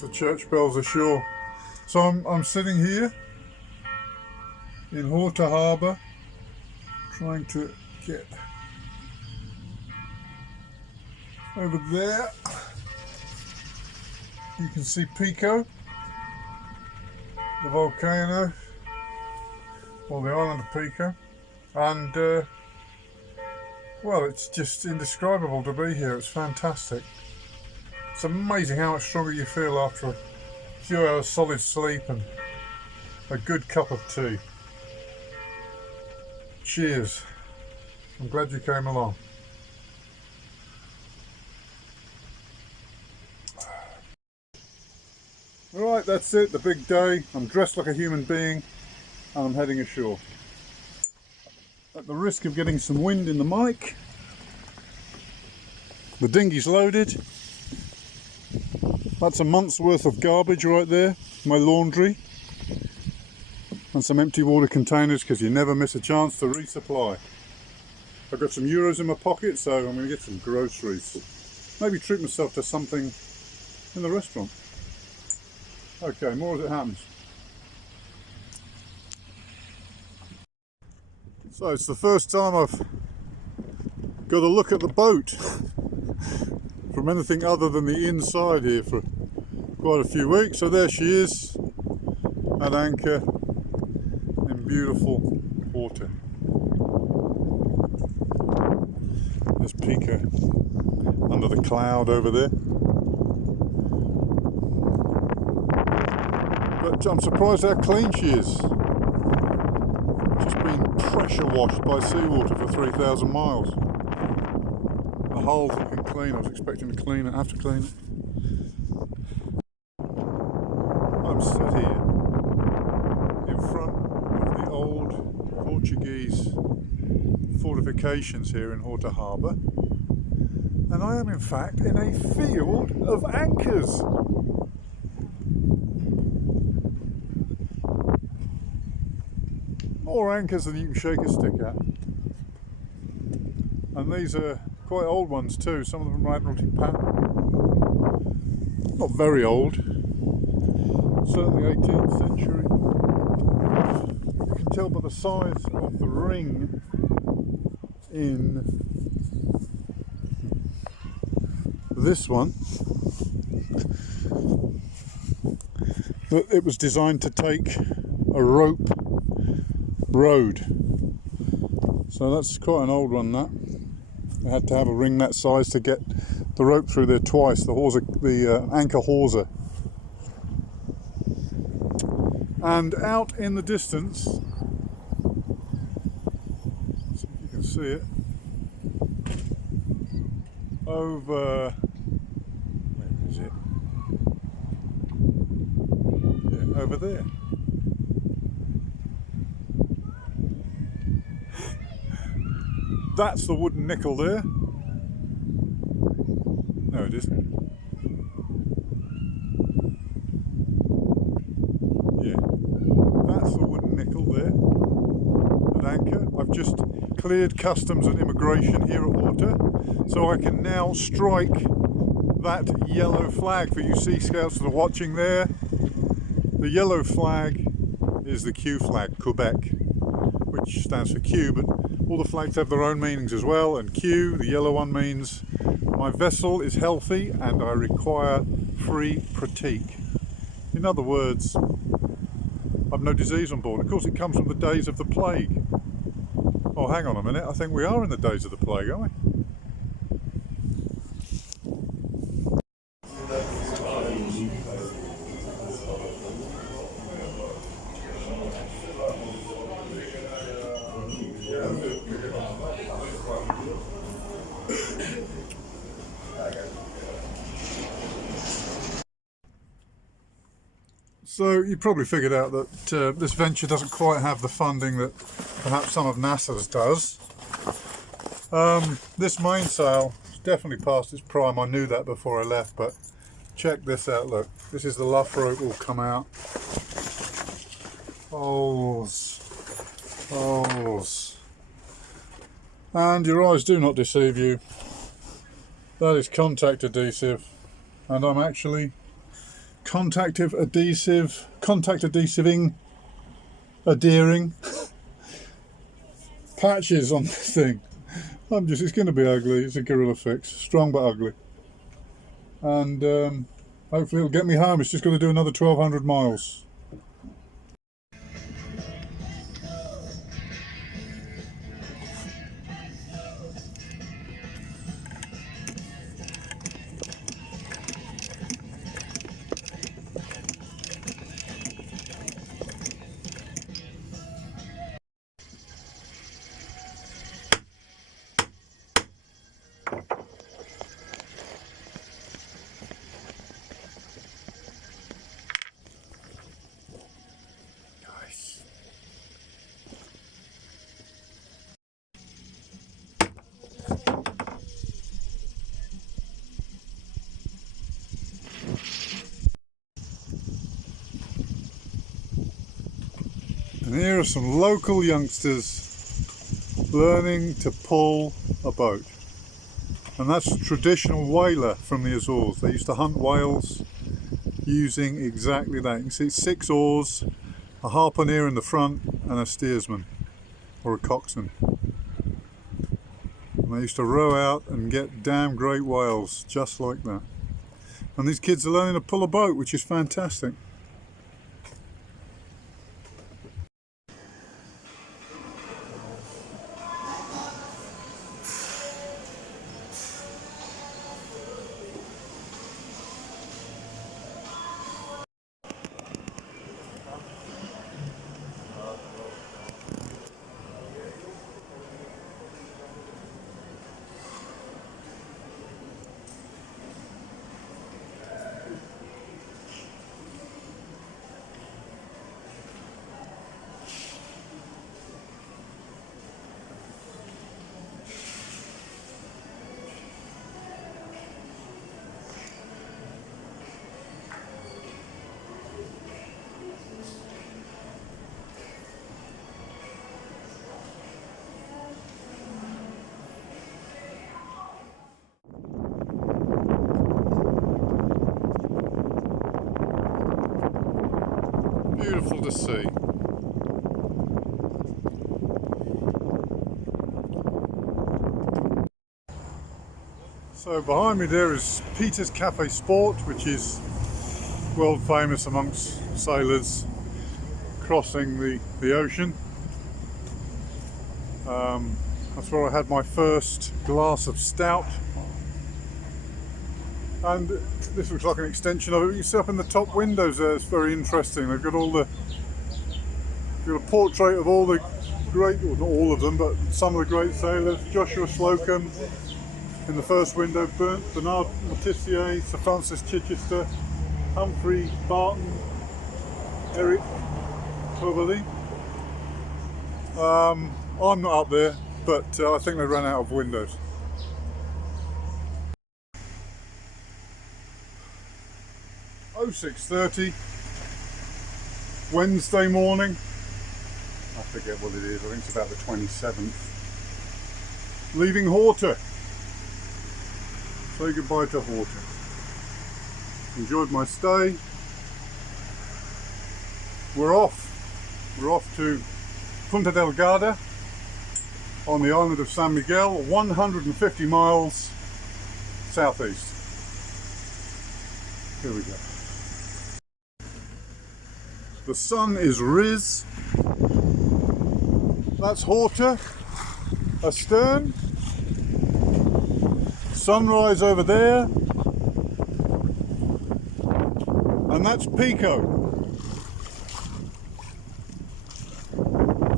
That's the church bells ashore. So I'm sitting here in Horta harbour, trying to get over there. You can see Pico, the volcano, or the island of Pico, and well, it's just indescribable to be here. It's fantastic. It's amazing how much stronger you feel after a few hours solid sleep and a good cup of tea. Cheers. I'm glad you came along. Alright, that's it, the big day. I'm dressed like a human being and I'm heading ashore. At the risk of getting some wind in the mic, the dinghy's loaded. That's a month's worth of garbage right there, my laundry, and some empty water containers because you never miss a chance to resupply. I've got some euros in my pocket, so I'm going to get some groceries. Maybe treat myself to something in the restaurant. Okay, more as it happens. So it's the first time I've got a look at the boat from anything other than the inside here for quite a few weeks. So there she is at anchor in beautiful Horta. There's Pico under the cloud over there. But I'm surprised how clean she is. Just been pressure washed by seawater for 3,000 miles. The hull's looking clean. I was expecting to clean it, have to clean it. I'm stood here in front of the old Portuguese fortifications here in Horta Harbour, and I am in fact in a field of anchors. More anchors than you can shake a stick at. And these are quite old ones too, some of them are Admiralty pattern. Not very old, certainly 18th century. You can tell by the size of the ring in this one that it was designed to take a rope road. So that's quite an old one, that. They had to have a ring that size to get the rope through there twice, the anchor hawser. And out in the distance, see if you can see it, over, where is it? Yeah, over there. That's the wooden nickel there. No, it isn't. Yeah, that's the wooden nickel there at anchor. I've just cleared customs and immigration here at Horta, so I can now strike that yellow flag for you sea scouts that are watching there. The yellow flag is the Q flag, Quebec, which stands for Q, but all the flags have their own meanings as well, and Q, the yellow one, means my vessel is healthy and I require free pratique. In other words, I've no disease on board. Of course, it comes from the days of the plague. Oh, hang on a minute, I think we are in the days of the plague, aren't we? So you probably figured out that this venture doesn't quite have the funding that perhaps some of NASA's does. This mainsail is definitely past its prime. I knew that before I left, but check this out, look. This is the luff rope will come out. Holes. Holes. And your eyes do not deceive you. That is contact adhesive, and I'm actually contact adhesiving, adhering patches on this thing. It's going to be ugly. It's a Gorilla Fix, strong but ugly. And hopefully it'll get me home. It's just got to do another 1,200 miles. And here are some local youngsters learning to pull a boat. And that's a traditional whaler from the Azores. They used to hunt whales using exactly that. You can see 6 oars, a harpooner in the front and a steersman or a coxswain. And they used to row out and get damn great whales just like that. And these kids are learning to pull a boat, which is fantastic. Beautiful to see. So behind me there is Peter's Cafe Sport, which is world famous amongst sailors crossing the ocean. That's where I had my first glass of stout. And this looks like an extension of it. You can see up in the top windows there, it's very interesting. They've got a portrait of all the great, well not all of them, but some of the great sailors. Joshua Slocum in the first window, Bernard Moitessier, Sir Francis Chichester, Humphrey Barton, Eric Toverley. I'm not up there, but I think they ran out of windows. Oh, 6:30 Wednesday morning. I forget what it is. I think it's about the 27th. Leaving Horta. Say goodbye to Horta. Enjoyed my stay. We're off. We're off to Punta Delgada on the island of San Miguel, 150 miles southeast. Here we go. The sun is ris. That's Horta astern. Sunrise over there. And that's Pico.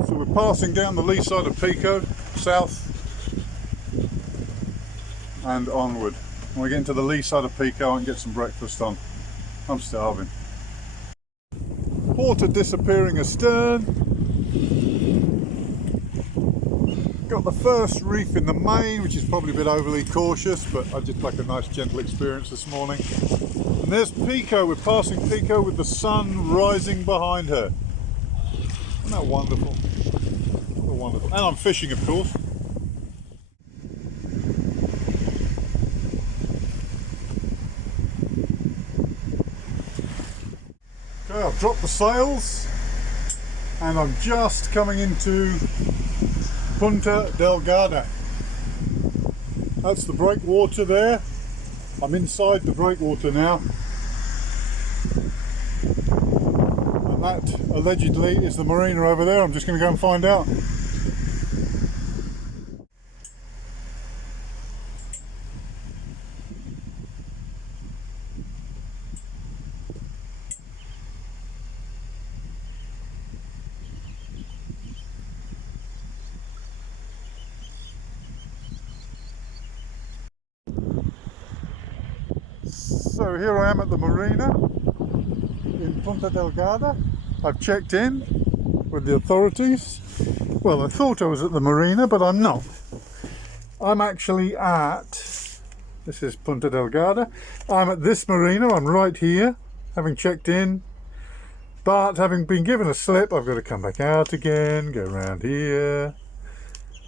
So we're passing down the lee side of Pico, south and onward. When we get into the lee side of Pico, I can get some breakfast on. I'm starving. Horta disappearing astern. Got the first reef in the main, which is probably a bit overly cautious, but I just like a nice gentle experience this morning. And there's Pico. We're passing Pico with the sun rising behind her. Isn't that wonderful? So wonderful. And I'm fishing, of course. dropped the sails and I'm just coming into Punta Delgada. That's the breakwater there. I'm inside the breakwater now. And that allegedly is the marina over there. I'm just going to go and find out. So here I am at the marina in Punta Delgada. I've checked in with the authorities. Well, I thought I was at the marina, but I'm not. I'm actually at, this is Punta Delgada. I'm at this marina, I'm right here, having checked in. But having been given a slip, I've got to come back out again, go around here.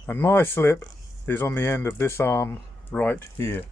And my slip is on the end of this arm right here.